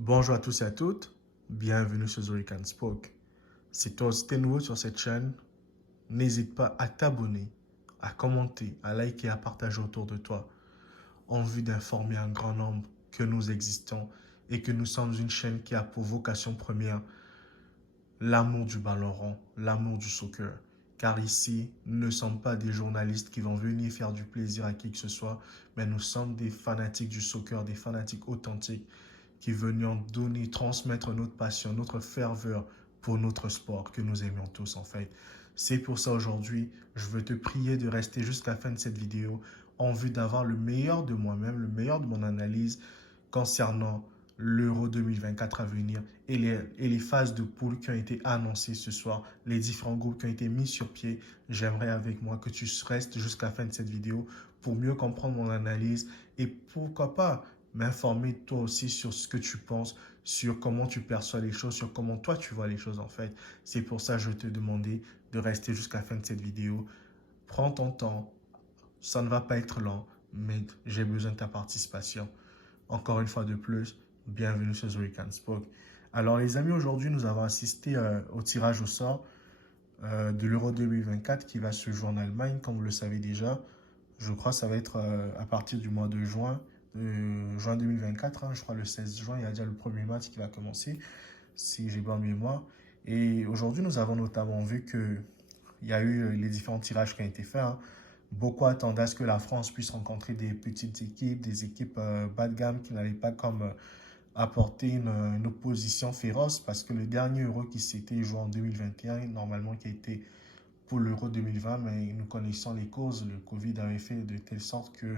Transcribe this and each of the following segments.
Bonjour à tous et à toutes, bienvenue sur Zorican Spoke. Si toi aussi t'es nouveau sur cette chaîne, n'hésite pas à t'abonner, à commenter, à liker et à partager autour de toi en vue d'informer un grand nombre que nous existons et que nous sommes une chaîne qui a pour vocation première l'amour du ballon rond, l'amour du soccer. Car ici, nous ne sommes pas des journalistes qui vont venir faire du plaisir à qui que ce soit, mais nous sommes des fanatiques du soccer, des fanatiques authentiques qui venions donner, transmettre notre passion, notre ferveur pour notre sport que nous aimions tous en fait. C'est pour ça aujourd'hui, je veux te prier de rester jusqu'à la fin de cette vidéo en vue d'avoir le meilleur de moi-même, le meilleur de mon analyse concernant l'Euro 2024 à venir et les phases de poule qui ont été annoncées ce soir, les différents groupes qui ont été mis sur pied. J'aimerais avec moi que tu restes jusqu'à la fin de cette vidéo pour mieux comprendre mon analyse et pourquoi pas m'informer toi aussi sur ce que tu penses, sur comment tu perçois les choses, sur comment toi tu vois les choses en fait. C'est pour ça que je te demandais de rester jusqu'à la fin de cette vidéo. Prends ton temps, ça ne va pas être lent, mais j'ai besoin de ta participation. Encore une fois de plus, bienvenue sur The Weekend Spoke. Alors les amis, aujourd'hui nous avons assisté au tirage au sort de l'Euro 2024 qui va se jouer en Allemagne, comme vous le savez déjà. Je crois que ça va être à partir du mois de juin 2024, hein, je crois le 16 juin, il y a déjà le premier match qui va commencer, si j'ai bonne mémoire. Et aujourd'hui, nous avons notamment vu qu'il y a eu les différents tirages qui ont été faits, hein. Beaucoup attendaient à ce que la France puisse rencontrer des petites équipes, des équipes bas de gamme qui n'allaient pas comme apporter une opposition féroce parce que le dernier Euro qui s'était joué en 2021, normalement qui a été pour l'Euro 2020, mais nous connaissons les causes. Le Covid avait fait de telle sorte que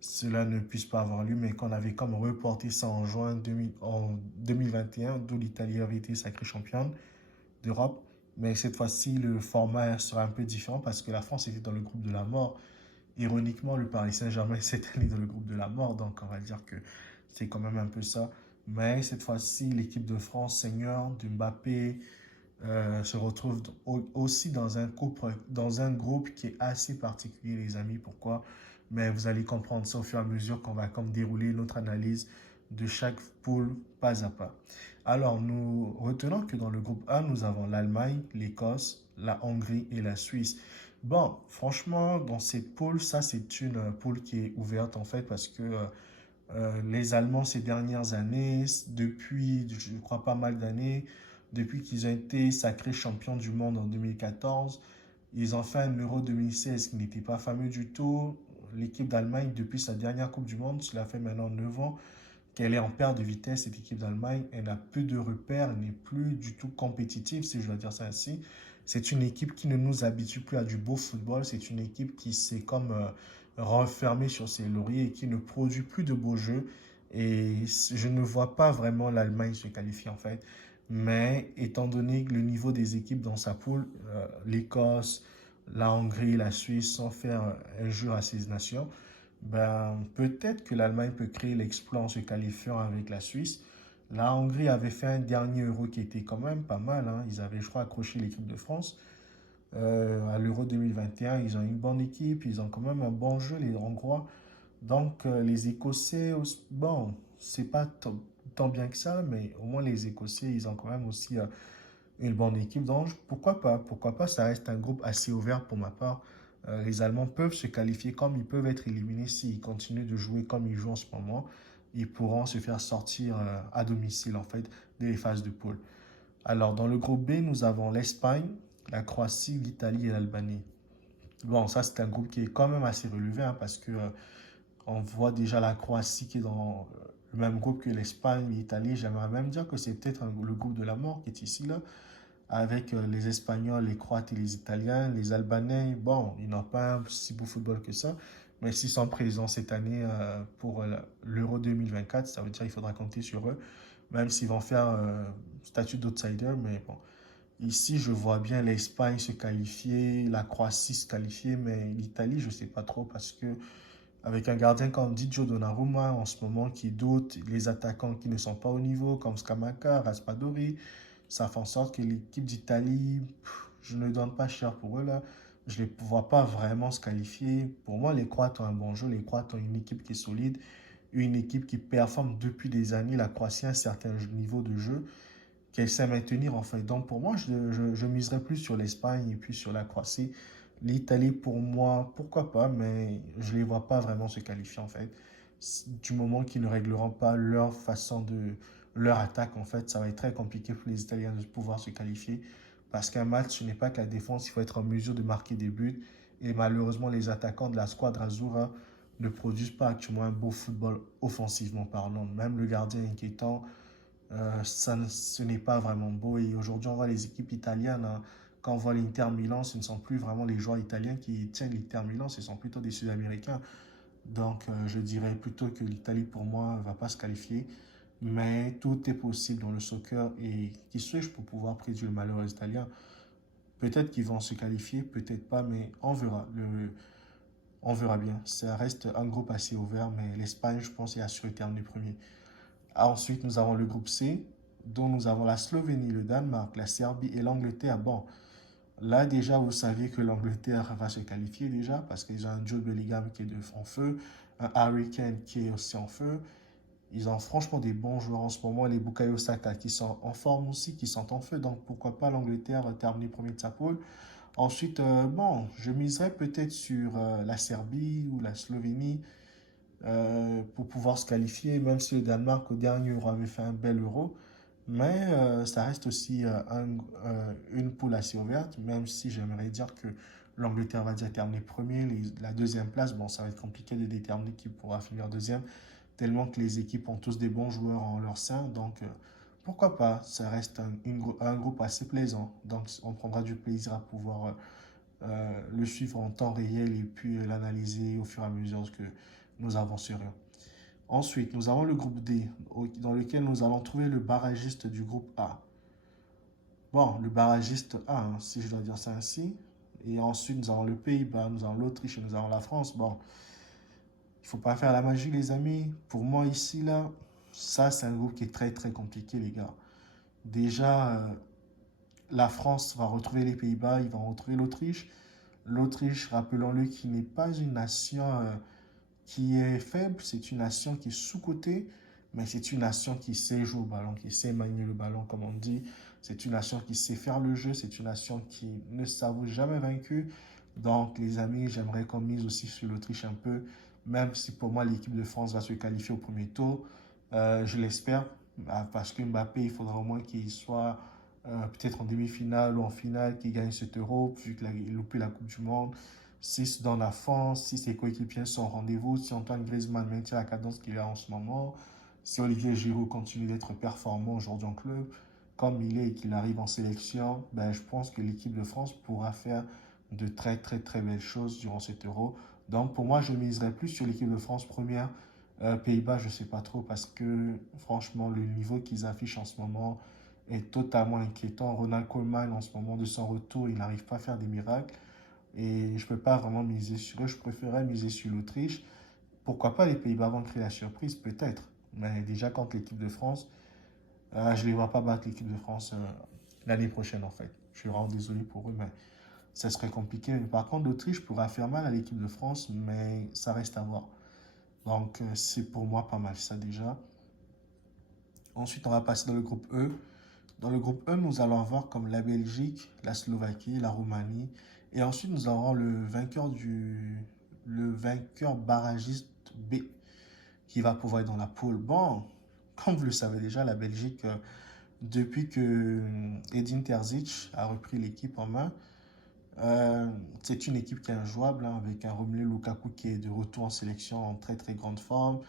cela ne puisse pas avoir lieu, mais qu'on avait comme reporté ça en 2021, d'où l'Italie avait été sacrée championne d'Europe. Mais cette fois-ci, le format sera un peu différent parce que la France était dans le groupe de la mort. Ironiquement, le Paris Saint-Germain s'est allé dans le groupe de la mort, donc on va dire que c'est quand même un peu ça. Mais cette fois-ci, l'équipe de France, senior, de Mbappé, se retrouve aussi dans un groupe qui est assez particulier, les amis. Pourquoi? Mais vous allez comprendre ça au fur et à mesure qu'on va comme dérouler notre analyse de chaque poule pas à pas. Alors, nous retenons que dans le groupe A, nous avons l'Allemagne, l'Écosse, la Hongrie et la Suisse. Bon, franchement, dans cette poule, ça, c'est une poule qui est ouverte en fait parce que les Allemands ces dernières années, depuis, je crois, pas mal d'années, depuis qu'ils ont été sacrés champions du monde en 2014, ils ont fait un Euro 2016 qui n'était pas fameux du tout. L'équipe d'Allemagne, depuis sa dernière Coupe du Monde, cela fait maintenant 9 ans qu'elle est en perte de vitesse, cette équipe d'Allemagne. Elle n'a plus de repères, elle n'est plus du tout compétitive, si je dois dire ça ainsi. C'est une équipe qui ne nous habitue plus à du beau football. C'est une équipe qui s'est comme renfermée sur ses lauriers et qui ne produit plus de beaux jeux. Et je ne vois pas vraiment l'Allemagne se qualifier en fait. Mais étant donné le niveau des équipes dans sa poule, l'Écosse, la Hongrie, la Suisse, sans faire injure à ces nations, ben, peut-être que l'Allemagne peut créer l'exploit en se qualifiant avec la Suisse. La Hongrie avait fait un dernier Euro qui était quand même pas mal, hein. Ils avaient, je crois, accroché l'équipe de France. À l'Euro 2021, ils ont une bonne équipe, ils ont quand même un bon jeu, les Hongrois. Donc, les Écossais, bon, c'est pas tant bien que ça, mais au moins les Écossais, ils ont quand même aussi une bonne équipe. Donc, pourquoi pas? Pourquoi pas? Ça reste un groupe assez ouvert pour ma part. Les Allemands peuvent se qualifier comme ils peuvent être éliminés s'ils continuent de jouer comme ils jouent en ce moment. Ils pourront se faire sortir à domicile, en fait, des phases de poule. Alors, dans le groupe B, nous avons l'Espagne, la Croatie, l'Italie et l'Albanie. Bon, ça, c'est un groupe qui est quand même assez relevé hein, parce que on voit déjà la Croatie qui est dans le même groupe que l'Espagne, l'Italie. J'aimerais même dire que c'est peut-être le groupe de la mort qui est ici, là, avec les Espagnols, les Croates et les Italiens. Les Albanais, bon, ils n'ont pas un si beau football que ça, mais s'ils sont présents cette année pour l'Euro 2024, ça veut dire qu'il faudra compter sur eux, même s'ils vont faire statut d'outsider, mais bon. Ici, je vois bien l'Espagne se qualifier, la Croatie se qualifier, mais l'Italie, je ne sais pas trop parce que avec un gardien comme Didio Donnarumma en ce moment qui doute, les attaquants qui ne sont pas au niveau comme Scamacca, Raspadori, ça fait en sorte que l'équipe d'Italie, je ne donne pas cher pour eux là. Je ne les vois pas vraiment se qualifier. Pour moi, les Croates ont un bon jeu, les Croates ont une équipe qui est solide, une équipe qui performe depuis des années, la Croatie à un certain niveau de jeu qu'elle sait maintenir en fait. Donc pour moi, je miserais plus sur l'Espagne et puis sur la Croatie. L'Italie, pour moi, pourquoi pas, mais je ne les vois pas vraiment se qualifier en fait. Du moment qu'ils ne régleront pas leur façon de leur attaque, en fait, ça va être très compliqué pour les Italiens de pouvoir se qualifier. Parce qu'un match, ce n'est pas que la défense, il faut être en mesure de marquer des buts. Et malheureusement, les attaquants de la Squadra Azzurra ne produisent pas actuellement un beau football offensivement parlant. Même le gardien inquiétant, ce n'est pas vraiment beau. Et aujourd'hui, on voit les équipes italiennes, hein, quand on voit l'Inter Milan, ce ne sont plus vraiment les joueurs italiens qui tiennent l'Inter Milan, ce sont plutôt des Sud-Américains. Donc, je dirais plutôt que l'Italie, pour moi, ne va pas se qualifier. Mais tout est possible dans le soccer. Et qui suis-je pour pouvoir prédire le malheur aux Italiens? Peut-être qu'ils vont se qualifier, peut-être pas, mais on verra. On verra bien. Ça reste un groupe assez ouvert, mais l'Espagne, je pense, est assuré de terminer premier. Ensuite, nous avons le groupe C, dont nous avons la Slovénie, le Danemark, la Serbie et l'Angleterre. Bon, là déjà, vous saviez que l'Angleterre va se qualifier déjà, parce qu'ils ont un Jude Bellingham qui est en feu, un Harry Kane qui est aussi en feu. Ils ont franchement des bons joueurs en ce moment, les Bukayo Saka qui sont en forme aussi, qui sont en feu. Donc pourquoi pas l'Angleterre terminer premier de sa poule. Ensuite, bon, je miserais peut-être sur la Serbie ou la Slovénie pour pouvoir se qualifier, même si le Danemark au dernier Euro avait fait un bel Euro. Mais ça reste aussi une poule assez ouverte, même si j'aimerais dire que l'Angleterre va déjà terminer premier. La deuxième place, bon, ça va être compliqué de déterminer qui pourra finir deuxième, tellement que les équipes ont tous des bons joueurs en leur sein. Donc, pourquoi pas? Ça reste un groupe assez plaisant. Donc, on prendra du plaisir à pouvoir le suivre en temps réel et puis l'analyser au fur et à mesure que nous avancerons. Ensuite, nous avons le groupe D, dans lequel nous allons trouver le barragiste du groupe A. Bon, le barragiste A, hein, si je dois dire ça ainsi. Et ensuite, nous avons le Pays-Bas, nous avons l'Autriche et nous avons la France. Bon, il ne faut pas faire la magie, les amis. Pour moi, ici, là, ça, c'est un groupe qui est très, très compliqué, les gars. Déjà, la France va retrouver les Pays-Bas, ils vont retrouver l'Autriche. L'Autriche, rappelons-le, qui n'est pas une nation qui est faible, c'est une nation qui est sous-cotée, mais c'est une nation qui sait jouer au ballon, qui sait manier le ballon, comme on dit. C'est une nation qui sait faire le jeu, c'est une nation qui ne s'avoue jamais vaincue. Donc, les amis, j'aimerais qu'on mise aussi sur l'Autriche un peu, même si pour moi, l'équipe de France va se qualifier au premier tour. Je l'espère, parce que Mbappé, il faudra au moins qu'il soit peut-être en demi-finale ou en finale, qu'il gagne cet euro, vu qu'il a loupé la Coupe du Monde. Si c'est dans la France, si ses coéquipiers sont au rendez-vous, si Antoine Griezmann maintient la cadence qu'il a en ce moment, si Olivier Giroud continue d'être performant aujourd'hui en club, comme il est et qu'il arrive en sélection, ben, je pense que l'équipe de France pourra faire de très très très belles choses durant cet euro. Donc pour moi, je miserais plus sur l'équipe de France première. Pays-Bas, je ne sais pas trop parce que franchement, le niveau qu'ils affichent en ce moment est totalement inquiétant. Ronald Koeman, en ce moment, de son retour, il n'arrive pas à faire des miracles. Et je ne peux pas vraiment miser sur eux. Je préférais miser sur l'Autriche. Pourquoi pas les Pays-Bas vont créer la surprise, peut-être. Mais déjà, contre l'équipe de France, je ne les vois pas battre l'équipe de France l'année prochaine, en fait. Je suis vraiment désolé pour eux, mais ça serait compliqué. Mais par contre, l'Autriche pourra faire mal à l'équipe de France, mais ça reste à voir. Donc, c'est pour moi pas mal, ça déjà. Ensuite, on va passer dans le groupe E. Dans le groupe E, nous allons avoir comme la Belgique, la Slovaquie, la Roumanie. Et ensuite, nous aurons le vainqueur barragiste B qui va pouvoir être dans la poule. Bon, comme vous le savez déjà, la Belgique, depuis que Edin Terzic a repris l'équipe en main, c'est une équipe qui est injouable, hein, avec un Romelu Lukaku qui est de retour en sélection en très très grande forme.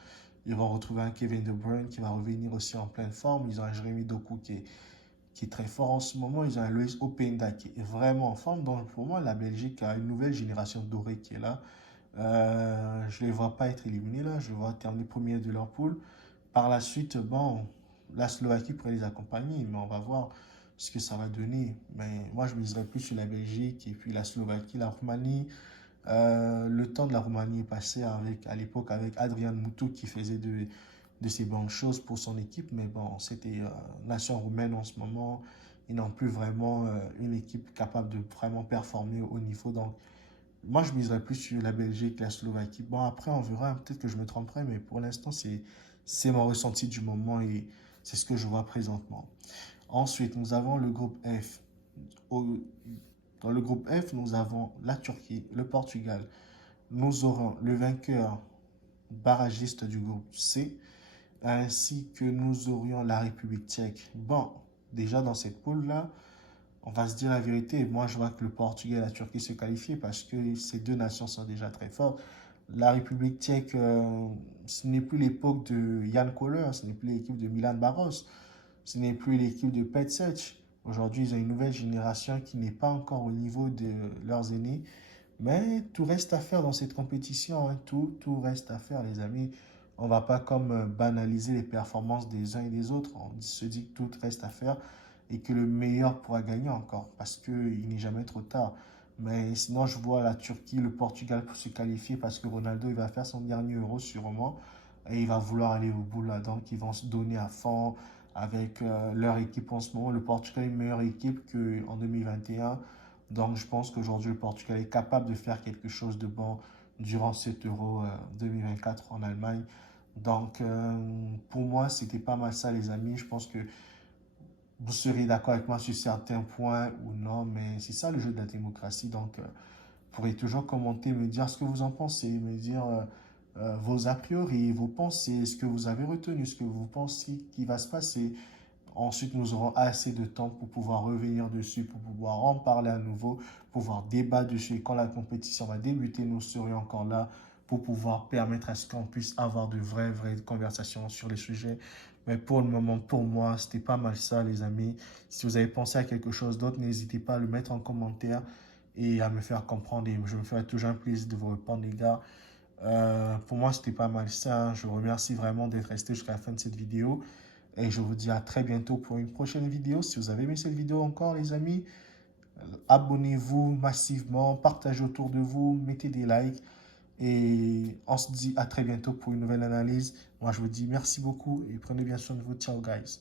Ils vont retrouver un Kevin De Bruyne qui va revenir aussi en pleine forme. Ils ont un Jérémy Doku qui est très fort en ce moment. Ils ont un Loïs Openda qui est vraiment en forme. Donc pour moi, la Belgique a une nouvelle génération dorée qui est là. Je ne les vois pas être éliminés là. Je les vois terminer premier de leur poule. Par la suite, bon, la Slovaquie pourrait les accompagner, mais on va voir ce que ça va donner. Mais moi, je miserais plus sur la Belgique et puis la Slovaquie, la Roumanie. Le temps de la Roumanie est passé à l'époque avec Adrian Mutu qui faisait de ces bonnes choses pour son équipe. Mais bon, c'était nation roumaine en ce moment. Ils n'ont plus vraiment une équipe capable de vraiment performer au haut niveau. Donc, Moi, je miserais plus sur la Belgique, la Slovaquie. Bon, après, on verra. Peut-être que je me tromperai, mais pour l'instant, c'est mon ressenti du moment et c'est ce que je vois présentement. Ensuite, nous avons le groupe F. Au- Dans le groupe F, nous avons la Turquie, le Portugal. Nous aurons le vainqueur barragiste du groupe C, ainsi que nous aurions la République tchèque. Bon, déjà dans cette poule-là, on va se dire la vérité. Moi, je vois que le Portugal et la Turquie se qualifient parce que ces deux nations sont déjà très fortes. La République tchèque, ce n'est plus l'époque de Jan Koller, ce n'est plus l'équipe de Milan Barros, ce n'est plus l'équipe de Petsic. Aujourd'hui, ils ont une nouvelle génération qui n'est pas encore au niveau de leurs aînés. Mais tout reste à faire dans cette compétition, hein. Tout reste à faire, les amis. On ne va pas comme banaliser les performances des uns et des autres. On se dit que tout reste à faire et que le meilleur pourra gagner encore parce qu'il n'est jamais trop tard. Mais sinon, je vois la Turquie, le Portugal pour se qualifier parce que Ronaldo, il va faire son dernier euro sûrement et il va vouloir aller au bout là. Donc, ils vont se donner à fond avec leur équipe en ce moment. Le Portugal est une meilleure équipe qu'en 2021. Donc, je pense qu'aujourd'hui, le Portugal est capable de faire quelque chose de bon durant cet Euro 2024 en Allemagne. Donc, pour moi, c'était pas mal ça, les amis. Je pense que vous serez d'accord avec moi sur certains points ou non, mais c'est ça le jeu de la démocratie. Donc, vous pourrez toujours commenter, me dire ce que vous en pensez, me dire vos a priori, vos pensées, ce que vous avez retenu, ce que vous pensez qui va se passer. Ensuite, nous aurons assez de temps pour pouvoir revenir dessus, pour pouvoir en parler à nouveau, pouvoir débattre dessus. Et quand la compétition va débuter, nous serions encore là pour pouvoir permettre à ce qu'on puisse avoir de vraies conversations sur les sujets. Mais pour le moment, pour moi, c'était pas mal ça, les amis. Si vous avez pensé à quelque chose d'autre, n'hésitez pas à le mettre en commentaire et à me faire comprendre. Et je me ferai toujours un plaisir de vous répondre, les gars. Pour moi, c'était pas mal ça. Je vous remercie vraiment d'être resté jusqu'à la fin de cette vidéo. Et je vous dis à très bientôt pour une prochaine vidéo. Si vous avez aimé cette vidéo encore, les amis, abonnez-vous massivement, partagez autour de vous, mettez des likes. Et on se dit à très bientôt pour une nouvelle analyse. Moi, je vous dis merci beaucoup et prenez bien soin de vous. Ciao, guys.